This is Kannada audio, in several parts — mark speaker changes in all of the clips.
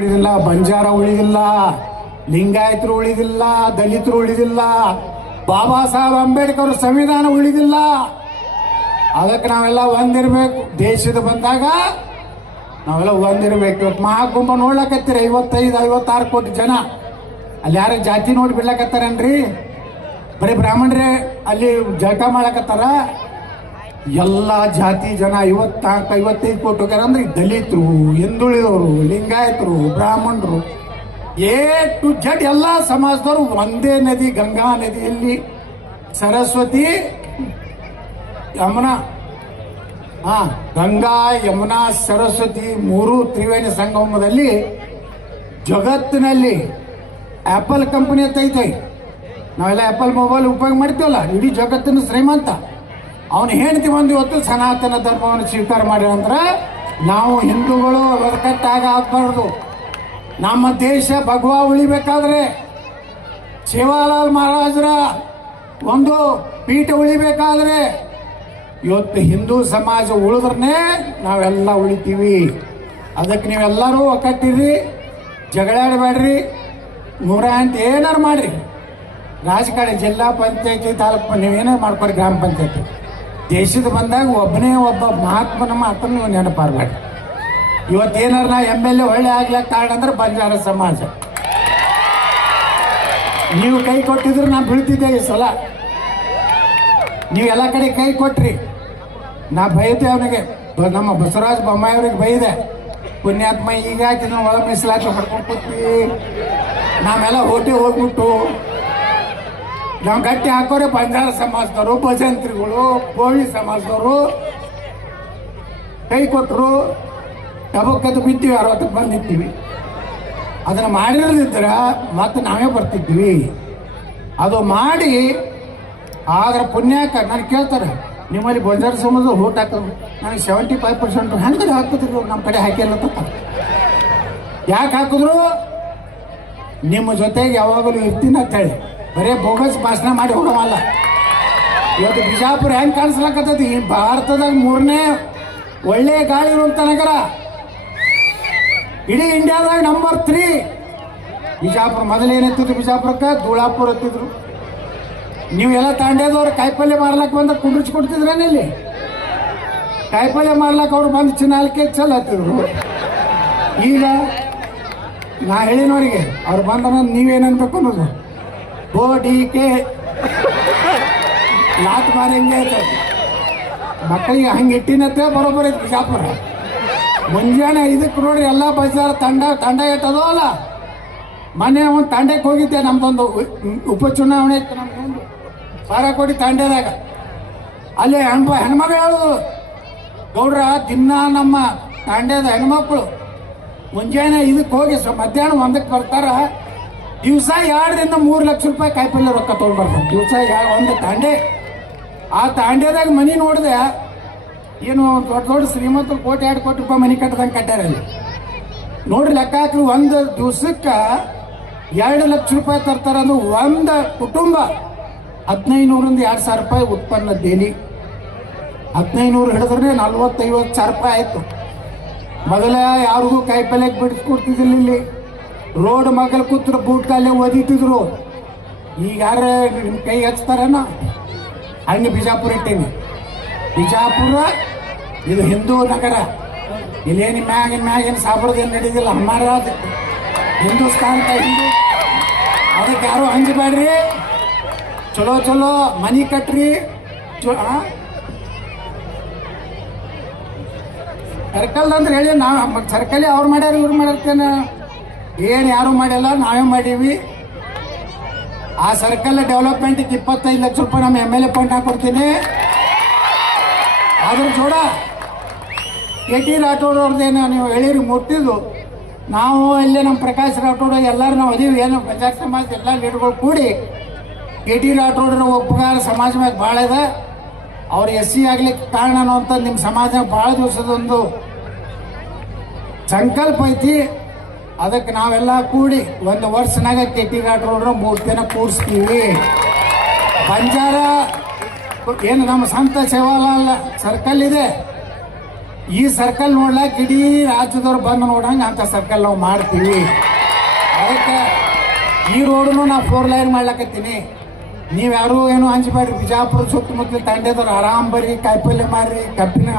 Speaker 1: ಉಳಿದಿಲ್ಲ, ಬಂಜಾರ ಉಳಿದಿಲ್ಲ, ಲಿಂಗಾಯತರು ಉಳಿದಿಲ್ಲ, ದಲಿತರು ಉಳಿದಿಲ್ಲ, ಬಾಬಾ ಸಾಹೇಬ್ ಅಂಬೇಡ್ಕರ್ ಸಂವಿಧಾನ ಉಳಿದಿಲ್ಲ. ಅದಕ್ಕೆ ನಾವೆಲ್ಲ ಒಂದಿರ್ಬೇಕು. ದೇಶದ ಬಂದಾಗ ನಾವೆಲ್ಲ ಒಂದಿರ್ಬೇಕು. ಮಹಾಕುಂಭ ನೋಡ್ಲಕತ್ತೀರ? ಐವತ್ತೈದು, ಐವತ್ತಾರು ಕೋಟಿ ಜನ. ಅಲ್ಲಿ ಯಾರ ಜಾತಿ ನೋಡಿ ಬಿಡ್ಲಕತ್ತಾರನ್ರಿ? ಬರೀ ಬ್ರಾಹ್ಮಣರೇ ಅಲ್ಲಿ ಜಳಕ ಮಾಡಕತ್ತಾರ ಎಲ್ಲ ಜಾತಿ ಜನ ಐವತ್ನಾಲ್ಕು ಐವತ್ತೈದು ಕೋಟಿ ಹೋಗ್ಯಾರ ಅಂದ್ರೆ ದಲಿತರು, ಹಿಂದುಳಿದವರು, ಲಿಂಗಾಯತರು, ಬ್ರಾಹ್ಮಣರು, ಎ ಟು ಜಡ್ ಎಲ್ಲ ಸಮಾಜದವರು ಒಂದೇ ನದಿ, ಗಂಗಾ ನದಿಯಲ್ಲಿ, ಸರಸ್ವತಿ ಯಮುನಾ, ಹಾ, ಗಂಗಾ, ಯಮುನಾ, ಸರಸ್ವತಿ ಮೂರು ತ್ರಿವೇಣಿ ಸಂಗಮದಲ್ಲಿ ಜಗತ್ತಿನಲ್ಲಿ ಆ್ಯಪಲ್ ಕಂಪನಿ ಅಂತ ಐತೆ. ನಾವೆಲ್ಲ ಆ್ಯಪಲ್ ಮೊಬೈಲ್ ಉಪಯೋಗ ಮಾಡ್ತೀವಲ್ಲ, ಇಡೀ ಜಗತ್ತಿನ ಶ್ರೀಮಂತ. ಅವನು ಹೆಂಡತಿ ಒಂದು ಇವತ್ತು ಸನಾತನ ಧರ್ಮವನ್ನು ಸ್ವೀಕಾರ ಮಾಡಿ ಅಂದ್ರೆ ನಾವು ಹಿಂದೂಗಳು ಒಗ್ಗಟ್ಟಾಗ ಆಗ್ಬಾರ್ದು ನಮ್ಮ ದೇಶ ಭಗವಾ ಉಳಿಬೇಕಾದ್ರೆ ಶಿವಾಲಾಲ್ ಮಹಾರಾಜರ ಒಂದು ಪೀಠ ಉಳಿಬೇಕಾದ್ರೆ ಇವತ್ತು ಹಿಂದೂ ಸಮಾಜ ಉಳಿದ್ರೆ ನಾವೆಲ್ಲ ಉಳಿತೀವಿ. ಅದಕ್ಕೆ ನೀವೆಲ್ಲರೂ ಒಕ್ಕಟ್ಟಿರಿ ಜಗಳಾಡಬೇಡ್ರಿ ನೂರ ಅಂತ ಏನಾರು ಮಾಡ್ರಿ. ರಾಜಕಾರಣ, ಜಿಲ್ಲಾ ಪಂಚಾಯತಿ ತಾಲೂಕು ನೀವೇನೋ ಮಾಡ್ಕೊರಿ ಗ್ರಾಮ ಪಂಚಾಯತಿ. ದೇಶದ ಬಂದಾಗ ಒಬ್ಬನೇ ಒಬ್ಬ ಮಹಾತ್ಮನ ನಮ್ಮ ನೀವು ನೆನಪಾರ್ಬೇಡ ಇವತ್ತೇನಾರು ನಾ ಎಂ ಎಲ್ ಎ ಒಳ್ಳೆ ಆಗ್ಲಿಕ್ಕೆ ಕಾರಣ ಅಂದ್ರೆ ಬಂಜಾರ ಸಮಾಜ. ನೀವು ಕೈ ಕೊಟ್ಟಿದ್ರೆ ನಾ ಬೀಳ್ತಿದ್ದೆ ಈ ಸಲ. ನೀವು ಎಲ್ಲ ಕಡೆ ಕೈ ಕೊಟ್ರಿ. ನಾ ಬೈದೆ ಅವನಿಗೆ ನಮ್ಮ ಬಸವರಾಜ ಬೊಮ್ಮಾಯಿ ಅವ್ರಿಗೆ ಬೈದೆ, ಪುಣ್ಯಾತ್ಮ ಈಗ ಒಳ ಮೀಸಲಾತಿ ಹೊಡ್ಕೊಂಡು ಕೂತ್ವಿ. ನಾವೆಲ್ಲ ಹೋಟಿ ಹೋಗ್ಬಿಟ್ಟು ನಾವು ಗಟ್ಟಿ ಹಾಕೋರೆ ಬಂಜಾರ ಸಮಾಜದವರು, ಭಜಂತ್ರಿಗಳು ಭೋವಿ ಸಮಾಜದವರು. ಕೈ ಕೊಟ್ಟರು ಟಬಕ್ಕದ್ದು ಬಿದ್ದೀವಿ ಅರವತ್ತಕ್ಕೆ ಬಂದಿರ್ತೀವಿ. ಅದನ್ನು ಮಾಡಿರೋದಿದ್ರೆ ಮತ್ತೆ ನಾವೇ ಬರ್ತಿದ್ವಿ ಅದು ಮಾಡಿ, ಆದ್ರೆ ಪುಣ್ಯಾಕ ನಾನು ಕೇಳ್ತಾರೆ, ನಿಮ್ಮಲ್ಲಿ ಬಂಜಾರ ಸಮಾಜ ಓಟ್ ಹಾಕೋದು ನನಗೆ ಸೆವೆಂಟಿ ಫೈವ್ ಪರ್ಸೆಂಟ್ ಹೆಂಗೆ ಹಾಕಿದ್ರು ನಮ್ಮ ಕಡೆ ಹಾಕಿಲ್ಲ ಅಂತ ಯಾಕೆ ಹಾಕಿದ್ರು? ನಿಮ್ಮ ಜೊತೆಗೆ ಯಾವಾಗಲೂ ಇರ್ತೀನಿ ಅಂತ ಹೇಳಿ. ಬರೇ ಬೋಗಸ್ ಭಾಷಣ ಮಾಡಿ ಹೋಗವಲ್ಲ. ಇವತ್ತು ಬಿಜಾಪುರ ಹೆಂಗೆ ಕಾಣಿಸ್ಲಕತ್ತೈತಿ? ಈ ಭಾರತದಾಗ ಮೂರನೇ ಒಳ್ಳೆ ಗಾಳಿ ಇರುವಂಥ ನಗರ. ಇಡೀ ಇಂಡಿಯಾದಾಗ ನಂಬರ್ ತ್ರೀ ಬಿಜಾಪುರ ಮೊದಲು ಏನತ್ತಿದ್ರು ಬಿಜಾಪುರಕ್ಕೆ? ಧೂಳಾಪುರ ಎತ್ತಿದ್ರು. ನೀವೆಲ್ಲ ತಾಂಡ್ಯದವ್ರು ಕಾಯಿಪಲ್ಯ ಮಾರ್ಲಕ್ಕೆ ಬಂದ ಕುಂಡ್ರಿಸಿ ಕೊಡ್ತಿದ್ರೇನೆ ಇಲ್ಲಿ? ಕಾಯಿಪಲ್ಯ ಮಾರ್ಲಕ್ಕೆ ಅವ್ರು ಬಂದು ಚಿನ್ನಾಲ್ಕೆ ಚಲ್ ಹತ್ತಿದ್ರು. ಈಗ ನಾ ಹೇಳಿನವ್ರಿಗೆ, ಅವ್ರು ಬಂದ ನೀವೇನು ಅನ್ಬೇಕು ಅನ್ನೋದು. ಓ ಡಿ ಕೆ ಲಾತ್ ಮಾರಂಗೆ ಮಕ್ಕಳಿಗೆ ಹಂಗೆ ಇಟ್ಟಿನತ್ತೆ ಬರೋಬ್ಬರ ಐತಿ ಬಿಜಾಪುರ. ಮುಂಜಾನೆ ಇದಕ್ಕೆ ನೋಡ್ರಿ ಎಲ್ಲ ಬಜಾರ್ ತಂಡ ತಂಡ ಇಟ್ಟದೋ ಅಲ್ಲ. ಮೊನ್ನೆ ಒಂದು ತಂಡಕ್ಕೆ ಹೋಗಿದ್ದೆ ನಮ್ದೊಂದು ಉಪಚುನಾವಣೆ ಇತ್ತು ನಮ್ದೊಂದು ಬಾರಕೋಟಿ ತಂಡದಾಗ. ಅಲ್ಲಿ ಹೆಣ್ಮ ಹೆಣ್ಮಗಳು ಹೇಳೋದು. ಗೌಡ್ರ, ದಿನ ನಮ್ಮ ತಂಡದ ಹೆಣ್ಮಕ್ಳು. ಮುಂಜಾನೆ ಇದಕ್ಕೆ ಹೋಗಿ ಮಧ್ಯಾಹ್ನ ಒಂದಕ್ಕೆ ಬರ್ತಾರ. ದಿವಸ ಎರಡರಿಂದ ಮೂರು ಲಕ್ಷ ರೂಪಾಯಿ ಕಾಯಿಪಲ್ಯ ರೊಕ್ಕ ತೊಗೊಂಡ್ಬರ್ತಾರೆ ದಿವಸ ಒಂದು ತಾಂಡೆ. ಆ ತಾಂಡೆದಾಗ ಮನಿ ನೋಡಿದೆ, ಏನು ದೊಡ್ಡ ದೊಡ್ಡ ಶ್ರೀಮಂತರು ಕೋಟಿ ಎರಡು ಕೋಟಿ ರೂಪಾಯಿ ಮನಿ ಕಟ್ಟದಂಗೆ ಕಟ್ಟಾರ ಅಲ್ಲಿ. ನೋಡ್ರಿ ಲೆಕ್ಕ ಹಾಕ್ರಿ, ಒಂದು ದಿವ್ಸಕ್ಕೆ ಎರಡು ಲಕ್ಷ ರೂಪಾಯಿ ತರ್ತಾರೆ ಅದು ಒಂದು ಕುಟುಂಬ ಹದಿನೈನೂರಿಂದ ಎರಡು ಸಾವಿರ ರೂಪಾಯಿ ಉತ್ಪನ್ನ ದೇಲಿ ಹದಿನೈನೂರು ಹಿಡಿದ್ರೆ ನಲ್ವತ್ತೈವತ್ತು ಸಾವಿರ ರೂಪಾಯಿ ಆಯಿತು. ಮೊದಲ ಯಾರಿಗೂ ಕಾಯಿಪಲ್ಯಕ್ಕೆ ಬಿಡಿಸ್ಕೊಡ್ತಿದ್ದಿಲ್ಲ ಇಲ್ಲಿ. ರೋಡ್ ಮಗಲ್ ಕೂತ್ರ ಬೂಟ್ ಕಾಲೇ ಒದಿತಿದ್ರು ಈಗ ಯಾರ ನಿಮ್ಮ ಕೈ ಹಚ್ತಾರನ? ಹಂಗೆ ಬಿಜಾಪುರ ಇಟ್ಟೀನಿ. ಬಿಜಾಪುರ, ಇದು ಹಿಂದೂ ನಗರ. ಇಲ್ಲೇನು ಮ್ಯಾಗಿನ ಮ್ಯಾಗಿನ ಏನು ನಡೀದಿಲ್ಲ. ಹಮಾರ ಹಿಂದೂಸ್ತಾನ್ ಹಿಂದೂ. ಅದಕ್ಕೆ ಯಾರು ಹಂಜಬೇಡ್ರಿ ಚಲೋ ಚಲೋ ಮನಿ ಕಟ್ರಿ? ಸರ್ಕಲ್ ಅಂದ್ರೆ ಹೇಳಿ ನಾವು ಸರ್ಕಲ್ ಅವ್ರು ಮಾಡ್ಯಾರ ಇವ್ರು ಮಾಡಿರ್ತೇನೆ ಏನು ಯಾರು ಮಾಡಿಲ್ಲ, ನಾವೇ ಮಾಡೀವಿ. ಆ ಸರ್ಕಲ್ ಡೆವಲಪ್ಮೆಂಟ್ಗೆ ಇಪ್ಪತ್ತೈದು ಲಕ್ಷ ರೂಪಾಯಿ ನಮ್ಮ ಎಂ ಎಲ್ ಎ ಪಾಯಿಂಟ್ ಹಾಕೊಡ್ತೀನಿ. ಅದ್ರ ಜೋಡ ಕೆ ಟಿ ರಾಠೋಡ್ ಅವ್ರದ್ದೇನು ನೀವು ಹೇಳಿರಿ ಮುಟ್ಟಿದ್ದು. ನಾವು ಇಲ್ಲೇ ನಮ್ಮ ಪ್ರಕಾಶ್ ರಾಠೋಡ್ ಎಲ್ಲರೂ ನಾವು ಅದೀವಿ. ಏನು ಪ್ರಜಾ ಸಮಾಜ, ಎಲ್ಲ ಲೀಡ್ಗಳು ಕೂಡಿ ಕೆ ಟಿ ರಾಠೋಡ್ರ ಉಪಕಾರ ಸಮಾಜ ಮ್ಯಾಗ ಭಾಳ ಇದೆ ಅವ್ರು ಎಸ್ ಸಿ ಆಗ್ಲಿಕ್ಕೆ ಕಾರಣ ಅಂತ ನಿಮ್ಮ ಸಮಾಜ ಭಾಳ ದಿವಸದೊಂದು ಸಂಕಲ್ಪ ಐತಿ. ಅದಕ್ಕೆ ನಾವೆಲ್ಲ ಕೂಡಿ ಒಂದು ವರ್ಷನಾಗ ಕೆ ಟಿ ಮೂರು ಮೂರ್ತಿನ ಕೂಡಿಸ್ತೀವಿ. ಬಂಜಾರ ಏನು ನಮ್ಮ ಸಂತ ಸೇವಾಲಾಲ್ ಸರ್ಕಲ್ ಇದೆ. ಈ ಸರ್ಕಲ್ ನೋಡ್ಲಾಕ ಇಡೀ ರಾಜ್ಯದವ್ರು ಬಂದು ನೋಡಂಗೆ ಅಂತ ಸರ್ಕಲ್ ನಾವು ಮಾಡ್ತೀವಿ. ಅದಕ್ಕೆ ಈ ರೋಡನ್ನು ನಾ ಫೋರ್ ಲೈನ್ ಮಾಡ್ಲಾಕತ್ತೀನಿ. ನೀವು ಯಾರು ಏನು ಹಂಚಬೇಡ್ರಿ ಬಿಜಾಪುರ ಸುತ್ತಮುತ್ತಲ ತಂಡದವ್ರು ಆರಾಮ್ ಬರ್ರಿ ಕಾಯಿಪಲ್ಯ ಮಾರ್ರಿ, ಕಬ್ಬಿನ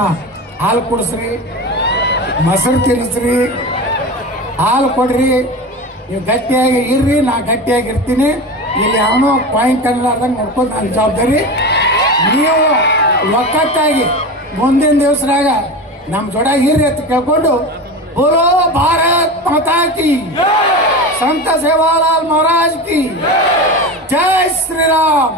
Speaker 1: ಹಾಲು ಕುಡಿಸ್ರಿ, ಮೊಸರು ತಿನ್ನಿಸ್ರಿ ಹಾಲು ಕೊಡ್ರಿ. ನೀವು ಗಟ್ಟಿಯಾಗಿ ಇರ್ರಿ, ನಾ ಗಟ್ಟಿಯಾಗಿ ಇರ್ತೀನಿ. ಇಲ್ಲಿ ಅವನು ಪಾಯಿಂಟ್ ಅನ್ನಲಾರ್ದಂಗೆ ನೋಡ್ಕೊಂಡು ನನ್ನ ಜವಾಬ್ದಾರಿ. ನೀವು ಒಕ್ಕಟ್ಟಾಗಿ ಮುಂದಿನ ದಿವಸದಾಗ ನಮ್ಮ ಜೊಡ ಇರ್ರಿ ಅಂತ ಕೇಳ್ಕೊಂಡು ಬೋಲೋ ಭಾರತ್ ಮಾತಾ ಕಿ ಸಂತ ಸೇವಾಲಾಲ್ ಮಹಾರಾಜ್ ಕಿ ಜೈ ಶ್ರೀರಾಮ್!